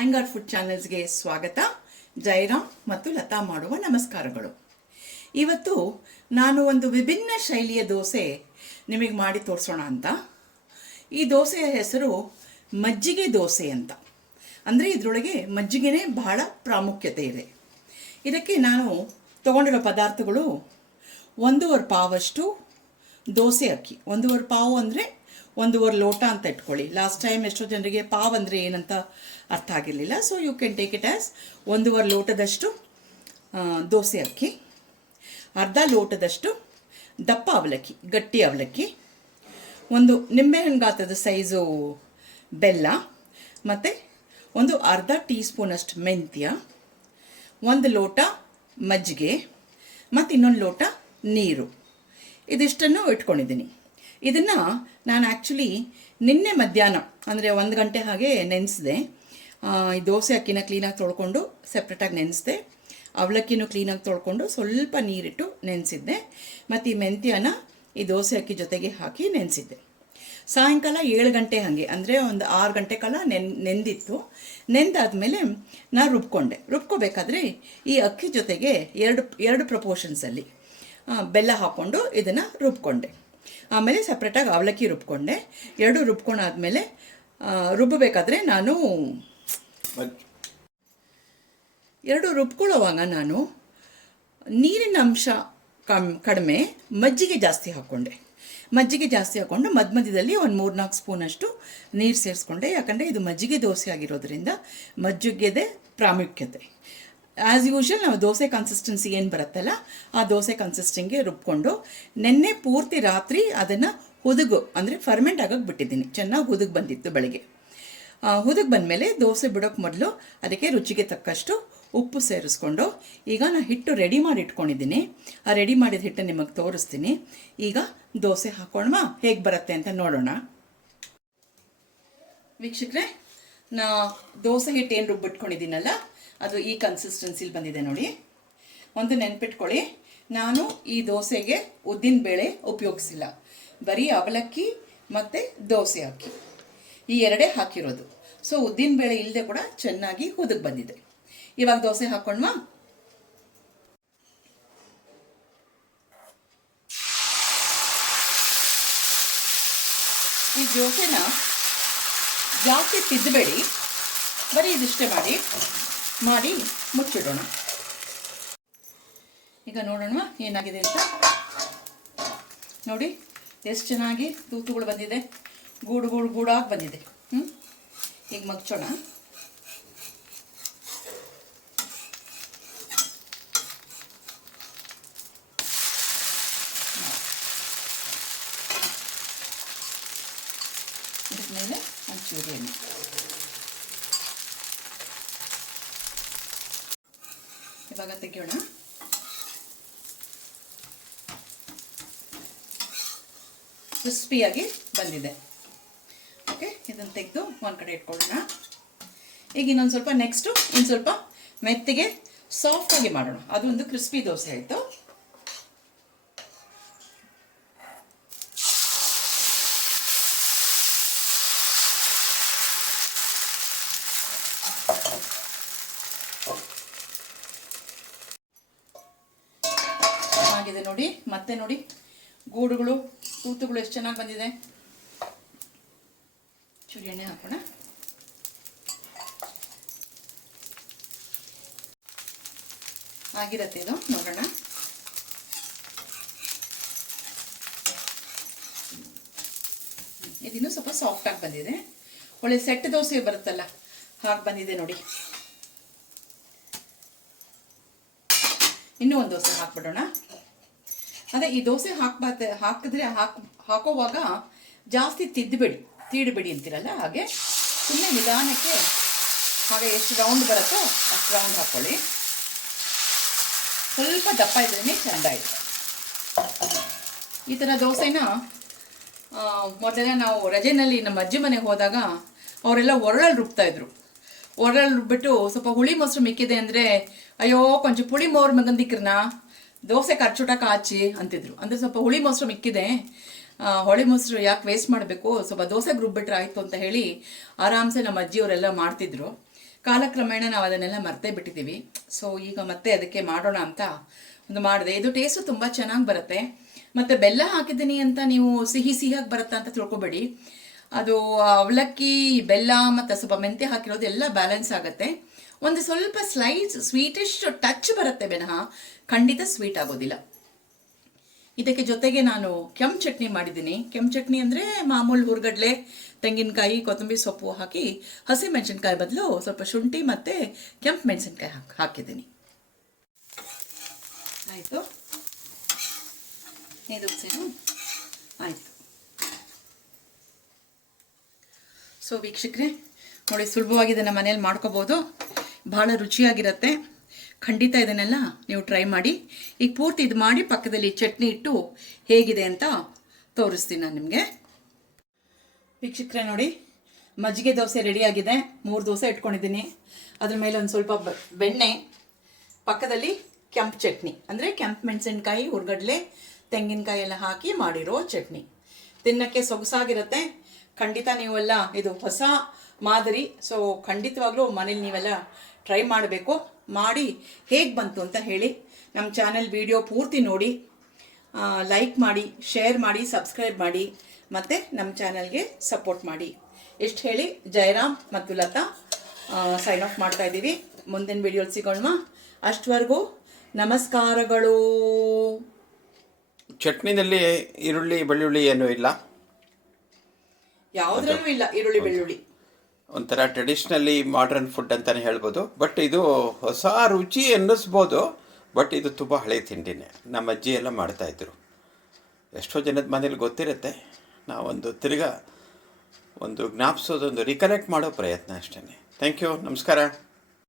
Anger food ಚಾನೆಲ್ಸ್ಗೆ ಸ್ವಾಗತ. ಜೈರಾಮ್ ಮತ್ತು ಲತಾ ಮಾಡುವ ನಮಸ್ಕಾರಗಳು. ಇವತ್ತು ನಾನು ಒಂದು ವಿಭಿನ್ನ ಶೈಲಿಯ ದೋಸೆ ನಿಮಗೆ ಮಾಡಿ ತೋರಿಸೋಣ ಅಂತ. ಈ ದೋಸೆಯ ಹೆಸರು ಮಜ್ಜಿಗೆ ದೋಸೆ ಅಂತ. ಅಂದರೆ ಇದರೊಳಗೆ ಮಜ್ಜಿಗೆನೇ ಬಹಳ ಪ್ರಾಮುಖ್ಯತೆ ಇದೆ. ಇದಕ್ಕೆ ನಾನು ತಗೊಂಡಿರೋ ಪದಾರ್ಥಗಳು 1.5 ಪಾವಷ್ಟು ದೋಸೆ ಅಕ್ಕಿ. 1.5 ಪಾವು ಅಂದರೆ 1.5 ಲೋಟ ಅಂತ ಇಟ್ಕೊಳ್ಳಿ. ಲಾಸ್ಟ್ ಟೈಮ್ ಎಷ್ಟೋ ಜನರಿಗೆ ಪಾವ್ ಅಂದರೆ ಏನಂತ ಅರ್ಥ ಆಗಿರಲಿಲ್ಲ. So you can take it as 1.5 ಲೋಟದಷ್ಟು ದೋಸೆ ಅಕ್ಕಿ, ಅರ್ಧ ಲೋಟದಷ್ಟು ದಪ್ಪ ಅವಲಕ್ಕಿ, ಗಟ್ಟಿ ಅವಲಕ್ಕಿ, ಒಂದು ನಿಂಬೆಹಣ್ಣು ಗಾತ್ರದ ಸೈಜು ಬೆಲ್ಲ, ಮತ್ತು ಒಂದು ಅರ್ಧ ಟೀ ಸ್ಪೂನಷ್ಟು ಮೆಂತ್ಯ, 1 ಲೋಟ ಮಜ್ಜಿಗೆ ಮತ್ತು ಇನ್ನೊಂದು ಲೋಟ ನೀರು. ಇದಿಷ್ಟನ್ನು ಇಟ್ಕೊಂಡಿದ್ದೀನಿ. ಇದನ್ನು ನಾನು ಆ್ಯಕ್ಚುಲಿ ನಿನ್ನೆ ಮಧ್ಯಾಹ್ನ ಅಂದರೆ 1 ಗಂಟೆ ಹಾಗೆ ನೆನೆಸಿದೆ. ಈ ದೋಸೆ ಅಕ್ಕಿನ ಕ್ಲೀನಾಗಿ ತೊಳ್ಕೊಂಡು ಸೆಪ್ರೇಟಾಗಿ ನೆನೆಸಿದೆ. ಅವಲಕ್ಕಿನೂ ಕ್ಲೀನಾಗಿ ತೊಳ್ಕೊಂಡು ಸ್ವಲ್ಪ ನೀರಿಟ್ಟು ನೆನೆಸಿದ್ದೆ. ಮತ್ತು ಈ ಮೆಂತ್ಯನ ಈ ದೋಸೆ ಅಕ್ಕಿ ಜೊತೆಗೆ ಹಾಕಿ ನೆನೆಸಿದ್ದೆ. ಸಾಯಂಕಾಲ 7 ಗಂಟೆ ಹಾಗೆ ಅಂದರೆ ಒಂದು 6 ಗಂಟೆ ಕಾಲ ನೆಂದಿತ್ತು. ನೆಂದಾದಮೇಲೆ ನಾನು ರುಬ್ಕೋಬೇಕಾದ್ರೆ ಈ ಅಕ್ಕಿ ಜೊತೆಗೆ ಎರಡು ಪ್ರಪೋರ್ಷನ್ಸಲ್ಲಿ ಬೆಲ್ಲ ಹಾಕ್ಕೊಂಡು ಇದನ್ನು ರುಬ್ಕೊಂಡೆ. ಆಮೇಲೆ ಸಪ್ರೇಟಾಗಿ ಅವಲಕ್ಕಿ ರುಬ್ಕೊಂಡೆ. ಎರಡು ರುಬ್ಕೊಂಡಾದ್ಮೇಲೆ ರುಬ್ಬಬೇಕಾದ್ರೆ ನಾನು ಎರಡು ರುಬ್ಕೊಳ್ಳೋವಾಗ ನಾನು ನೀರಿನ ಅಂಶ ಕಡಿಮೆ, ಮಜ್ಜಿಗೆ ಜಾಸ್ತಿ ಹಾಕ್ಕೊಂಡೆ. ಮಜ್ಜಿಗೆ ಜಾಸ್ತಿ ಹಾಕ್ಕೊಂಡು ಮಧ್ಯದಲ್ಲಿ ಒಂದು 3-4 ಸ್ಪೂನಷ್ಟು ನೀರು ಸೇರಿಸ್ಕೊಂಡೆ. ಯಾಕಂದರೆ ಇದು ಮಜ್ಜಿಗೆ ದೋಸೆ ಆಗಿರೋದ್ರಿಂದ ಮಜ್ಜಿಗೆದೇ ಪ್ರಾಮುಖ್ಯತೆ. ಆ್ಯಸ್ ಯೂಶ್ವಲ್ ನಾವು ದೋಸೆ ಕನ್ಸಿಸ್ಟೆನ್ಸಿ ಏನು ಬರುತ್ತಲ್ಲ ಆ ದೋಸೆ ಕನ್ಸಿಸ್ಟೆನ್ಸಿಗೆ ರುಬ್ಕೊಂಡು ನೆನ್ನೆ ಪೂರ್ತಿ ರಾತ್ರಿ ಅದನ್ನು ಅಂದರೆ ಫರ್ಮೆಂಟ್ ಆಗೋಕ್ಕೆ ಬಿಟ್ಟಿದ್ದೀನಿ. ಚೆನ್ನಾಗಿ ಹುದುಗ್ ಬಂದಿತ್ತು. ಬೆಳಗ್ಗೆ ಹುದುಗ್ ಬಂದಮೇಲೆ ದೋಸೆ ಬಿಡೋಕ್ಕೆ ಮೊದಲು ಅದಕ್ಕೆ ರುಚಿಗೆ ತಕ್ಕಷ್ಟು ಉಪ್ಪು ಸೇರಿಸ್ಕೊಂಡು ಈಗ ನಾನು ಹಿಟ್ಟು ರೆಡಿ ಮಾಡಿ ಇಟ್ಕೊಂಡಿದ್ದೀನಿ. ಆ ರೆಡಿ ಮಾಡಿದ ಹಿಟ್ಟು ನಿಮಗೆ ತೋರಿಸ್ತೀನಿ. ಈಗ ದೋಸೆ ಹಾಕ್ಕೊಂಡ್ವಾ ಹೇಗೆ ಬರುತ್ತೆ ಅಂತ ನೋಡೋಣ. ವೀಕ್ಷಕರೇ, ನಾ ದೋಸೆ ಹಿಟ್ಟು ಏನು ರುಬ್ಬಿಟ್ಕೊಂಡಿದ್ದೀನಲ್ಲ ಅದು ಈ ಕನ್ಸಿಸ್ಟೆನ್ಸಿಲಿ ಬಂದಿದೆ ನೋಡಿ. ಒಂದು ನೆನ್ಪಿಟ್ಕೊಳ್ಳಿ, ನಾನು ಈ ದೋಸೆಗೆ ಉದ್ದಿನ ಬೇಳೆ ಉಪಯೋಗಿಸಿಲ್ಲ. ಬರೀ ಅವಲಕ್ಕಿ ಮತ್ತು ದೋಸೆ ಅಕ್ಕಿ ಈ ಎರಡೇ ಹಾಕಿರೋದು. ಸೊ ಉದ್ದಿನ ಬೇಳೆ ಇಲ್ಲದೆ ಕೂಡ ಚೆನ್ನಾಗಿ ಹುದುಗ್ ಬಂದಿದೆ. ಇವಾಗ ದೋಸೆ ಹಾಕ್ಕೊಂಡ್ವಾ. ಈ ದೋಸೆನ ಜಾಸ್ತಿ ತಿದ್ದಬೇಡಿ, ಬರೀ ಇದಿಷ್ಟೇ ಮಾಡಿ ಮುಚ್ಚಿಡೋಣ. ಈಗ ನೋಡೋಣ ಏನಾಗಿದೆ ಅಂತ. ನೋಡಿ ಎಷ್ಟು ಚೆನ್ನಾಗಿ ತೂತುಗಳು ಬಂದಿದೆ, ಗೂಡಾಗಿ ಬಂದಿದೆ. ಈಗ ಮಗ್ಚೋಣ. ಇದರ ಮೇಲೆ ಒಂಚೂರು ಎಣ್ಣೆ. ಇವಾಗ ತೆಗೆಯೋಣ. ಕ್ರಿಸ್ಪಿಯಾಗಿ ಬಂದಿದೆ. ಓಕೆ, ಇದನ್ನು ತೆಗೆದು ಒಂದು ಕಡೆ ಇಟ್ಕೊಳ್ಳೋಣ. ಈಗ ಇನ್ನೊಂದು ಸ್ವಲ್ಪ ಇನ್ನು ಸ್ವಲ್ಪ ಮೆತ್ತಿಗೆ ಸಾಫ್ಟಾಗಿ ಮಾಡೋಣ. ಅದು ಒಂದು ಕ್ರಿಸ್ಪಿ ದೋಸೆ ಆಯಿತು. ಆಗಿದೆ ನೋಡಿ. ಮತ್ತೆ ನೋಡಿ ಗೂಡುಗಳು ತೂತುಗಳು ಎಷ್ಟು ಚೆನ್ನಾಗಿ ಬಂದಿದೆ. ಚೂರು ಎಣ್ಣೆ ಹಾಕೋಣ. ಆಗಿರತ್ತೆ ಇದು, ನೋಡೋಣ. ಇದಿನ್ನೂ ಸ್ವಲ್ಪ ಸಾಫ್ಟಾಗಿ ಬಂದಿದೆ. ಒಳ್ಳೆ ಸೆಟ್ ದೋಸೆ ಬರುತ್ತಲ್ಲ ಹಾಗೆ ಬಂದಿದೆ ನೋಡಿ. ಇನ್ನೂ ಒಂದು ದೋಸೆ ಹಾಕ್ಬಿಡೋಣ. ಅದೇ ಈ ದೋಸೆ ಹಾಕೋವಾಗ ಜಾಸ್ತಿ ತೀಡಬೇಡಿ ಅಂತೀರಲ್ಲ, ಹಾಗೆ ಸುಮ್ಮನೆ ನಿಧಾನಕ್ಕೆ ಹಾಗೆ ಎಷ್ಟು ರೌಂಡ್ ಬರುತ್ತೋ ಅಷ್ಟು ರೌಂಡ್ ಹಾಕ್ಕೊಳ್ಳಿ. ಸ್ವಲ್ಪ ದಪ್ಪ ಇದ್ರೇ ಚೆಂದ ಇದೆ. ಈ ಥರ ದೋಸೆನ ಮೊದಲ ನಾವು ರಜೆನಲ್ಲಿ ನಮ್ಮ ಅಜ್ಜಿ ಮನೆಗೆ ಹೋದಾಗ ಅವರೆಲ್ಲ ಒರಳಲ್ಲಿ ರುಬ್ತಾಯಿದ್ರು. ಒರಳಲ್ಲಿ ರುಬ್ಬಿಟ್ಟು ಸ್ವಲ್ಪ ಹುಳಿ ಮೊಸರು ಮಿಕ್ಕಿದೆ ಅಂದರೆ, ಅಯ್ಯೋ ಕೊಂಚ ಪುಳಿ ಮೋರ್ ಮಗಂದಿಕ್ರನ ದೋಸೆ ಖರ್ಚುಟ ಕಾಚಿ ಅಂತಿದ್ರು. ಅಂದರೆ ಸ್ವಲ್ಪ ಹುಳಿ ಮೊಸರು ಮಿಕ್ಕಿದೆ, ಹೊಳೆ ಮೊಸರು ಯಾಕೆ ವೇಸ್ಟ್ ಮಾಡಬೇಕು, ಸ್ವಲ್ಪ ದೋಸೆಗೆ ರುಬ್ಬಿಟ್ರೆ ಆಯಿತು ಅಂತ ಹೇಳಿ ಆರಾಮ್ಸೆ ನಮ್ಮ ಅಜ್ಜಿಯವರೆಲ್ಲ ಮಾಡ್ತಿದ್ರು. ಕಾಲಕ್ರಮೇಣ ನಾವು ಅದನ್ನೆಲ್ಲ ಮರ್ತೇ ಬಿಟ್ಟಿದ್ದೀವಿ. ಸೊ ಈಗ ಮತ್ತೆ ಅದಕ್ಕೆ ಮಾಡೋಣ ಅಂತ ಒಂದು ಮಾಡಿದೆ. ಇದು ಟೇಸ್ಟು ತುಂಬ ಚೆನ್ನಾಗಿ ಬರುತ್ತೆ. ಮತ್ತು ಬೆಲ್ಲ ಹಾಕಿದ್ದೀನಿ ಅಂತ ನೀವು ಸಿಹಿಯಾಗಿ ಬರುತ್ತಾ ಅಂತ ತಿಳ್ಕೊಬೇಡಿ. ಅದು ಅವಲಕ್ಕಿ, ಬೆಲ್ಲ ಮತ್ತು ಸ್ವಲ್ಪ ಮೆಂತ್ಯ ಹಾಕಿರೋದು ಎಲ್ಲ ಬ್ಯಾಲೆನ್ಸ್ ಆಗುತ್ತೆ. ಒಂದು ಸ್ವಲ್ಪ ಸ್ವೀಟಿಶ್ ಟಚ್ ಬರುತ್ತೆ ವಿನಃ ಖಂಡಿತ ಸ್ವೀಟ್ ಆಗೋದಿಲ್ಲ. ಇದಕ್ಕೆ ಜೊತೆಗೆ ನಾನು ಕೆಂಪು ಚಟ್ನಿ ಮಾಡಿದ್ದೀನಿ. ಕೆಂಪು ಚಟ್ನಿ ಅಂದರೆ ಮಾಮೂಲು ಹುರ್ಗಡ್ಲೆ, ತೆಂಗಿನಕಾಯಿ, ಕೊತ್ತಂಬರಿ ಸೊಪ್ಪು ಹಾಕಿ ಹಸಿ ಮೆಣಸಿನ್ಕಾಯಿ ಬದಲು ಸ್ವಲ್ಪ ಶುಂಠಿ ಮತ್ತು ಕೆಂಪು ಮೆಣಸಿನ್ಕಾಯಿ ಹಾಕಿದ್ದೀನಿ. ಆಯಿತು, ಇದು ಆಯಿತು. ಸೊ ವೀಕ್ಷಕರೇ ನೋಡಿ, ಸುಲಭವಾಗಿ ಇದನ್ನು ಮನೇಲಿ ಮಾಡ್ಕೋಬೋದು. ಭಾಳ ರುಚಿಯಾಗಿರುತ್ತೆ. ಖಂಡಿತ ಇದನ್ನೆಲ್ಲ ನೀವು ಟ್ರೈ ಮಾಡಿ. ಈಗ ಪೂರ್ತಿ ಇದು ಮಾಡಿ ಪಕ್ಕದಲ್ಲಿ ಚಟ್ನಿ ಇಟ್ಟು ಹೇಗಿದೆ ಅಂತ ತೋರಿಸ್ತೀನಿ ನಾನು ನಿಮಗೆ. ವೀಕ್ಷಕರೇ ನೋಡಿ, ಮಜ್ಜಿಗೆ ದೋಸೆ ರೆಡಿಯಾಗಿದೆ. 3 ದೋಸೆ ಇಟ್ಕೊಂಡಿದ್ದೀನಿ. ಅದ್ರ ಮೇಲೆ ಒಂದು ಸ್ವಲ್ಪ ಬೆಣ್ಣೆ, ಪಕ್ಕದಲ್ಲಿ ಕೆಂಪು ಚಟ್ನಿ ಅಂದರೆ ಕೆಂಪು ಮೆಣಸಿನ್ಕಾಯಿ, ಹುರ್ಗಡ್ಲೆ, ತೆಂಗಿನಕಾಯಿ ಎಲ್ಲ ಹಾಕಿ ಮಾಡಿರೋ ಚಟ್ನಿ. ತಿನ್ನಕ್ಕೆ ಸೊಗಸಾಗಿರುತ್ತೆ. ಖಂಡಿತ ನೀವೆಲ್ಲ ಇದು ಹೊಸ ಮಾದರಿ. ಸೊ ಖಂಡಿತವಾಗ್ಲೂ ಮನೇಲಿ ನೀವೆಲ್ಲ ಟ್ರೈ ಮಾಡಬೇಕು. ಮಾಡಿ ಹೇಗೆ ಬಂತು ಅಂತ ಹೇಳಿ. ನಮ್ಮ ಚಾನೆಲ್ ವಿಡಿಯೋ ಪೂರ್ತಿ ನೋಡಿ, ಲೈಕ್ ಮಾಡಿ, ಶೇರ್ ಮಾಡಿ, ಸಬ್ಸ್ಕ್ರೈಬ್ ಮಾಡಿ, ಮತ್ತು ನಮ್ಮ ಚಾನಲ್ಗೆ ಸಪೋರ್ಟ್ ಮಾಡಿ. ಎಷ್ಟು ಹೇಳಿ ಜಯರಾಮ್ ಮತ್ತು ಲತಾ ಸೈನ್ ಆಫ್ ಮಾಡ್ತಾ ಇದ್ದೀವಿ. ಮುಂದಿನ ವಿಡಿಯೋಲಿ ಸಿಗೋಣ. ಅಷ್ಟವರೆಗೂ ನಮಸ್ಕಾರಗಳು. ಚಟ್ನಿನಲ್ಲಿ ಈರುಳ್ಳಿ ಬೆಳ್ಳುಳ್ಳಿ ಏನೂ ಇಲ್ಲ, ಯಾವುದ್ರಲ್ಲೂ ಇಲ್ಲ ಈರುಳ್ಳಿ ಬೆಳ್ಳುಳ್ಳಿ. ಒಂಥರ ಟ್ರೆಡಿಷ್ನಲಿ ಮಾಡ್ರನ್ ಫುಡ್ ಅಂತಲೇ ಹೇಳ್ಬೋದು. ಬಟ್ ಇದು ಹೊಸ ರುಚಿ ಅನ್ನಿಸ್ಬೋದು. ಬಟ್ ಇದು ತುಂಬ ಹಳೆ ತಿಂಡಿನೇ. ನಮ್ಮ ಅಜ್ಜಿ ಎಲ್ಲ ಮಾಡ್ತಾಯಿದ್ರು. ಎಷ್ಟೋ ಜನದ ಮನೇಲಿ ಗೊತ್ತಿರುತ್ತೆ. ನಾವೊಂದು ತಿರ್ಗಾ ಜ್ಞಾಪಿಸೋದೊಂದು ರಿಕಲೆಕ್ಟ್ ಮಾಡೋ ಪ್ರಯತ್ನ ಅಷ್ಟೇ. ಥ್ಯಾಂಕ್ ಯು, ನಮಸ್ಕಾರ.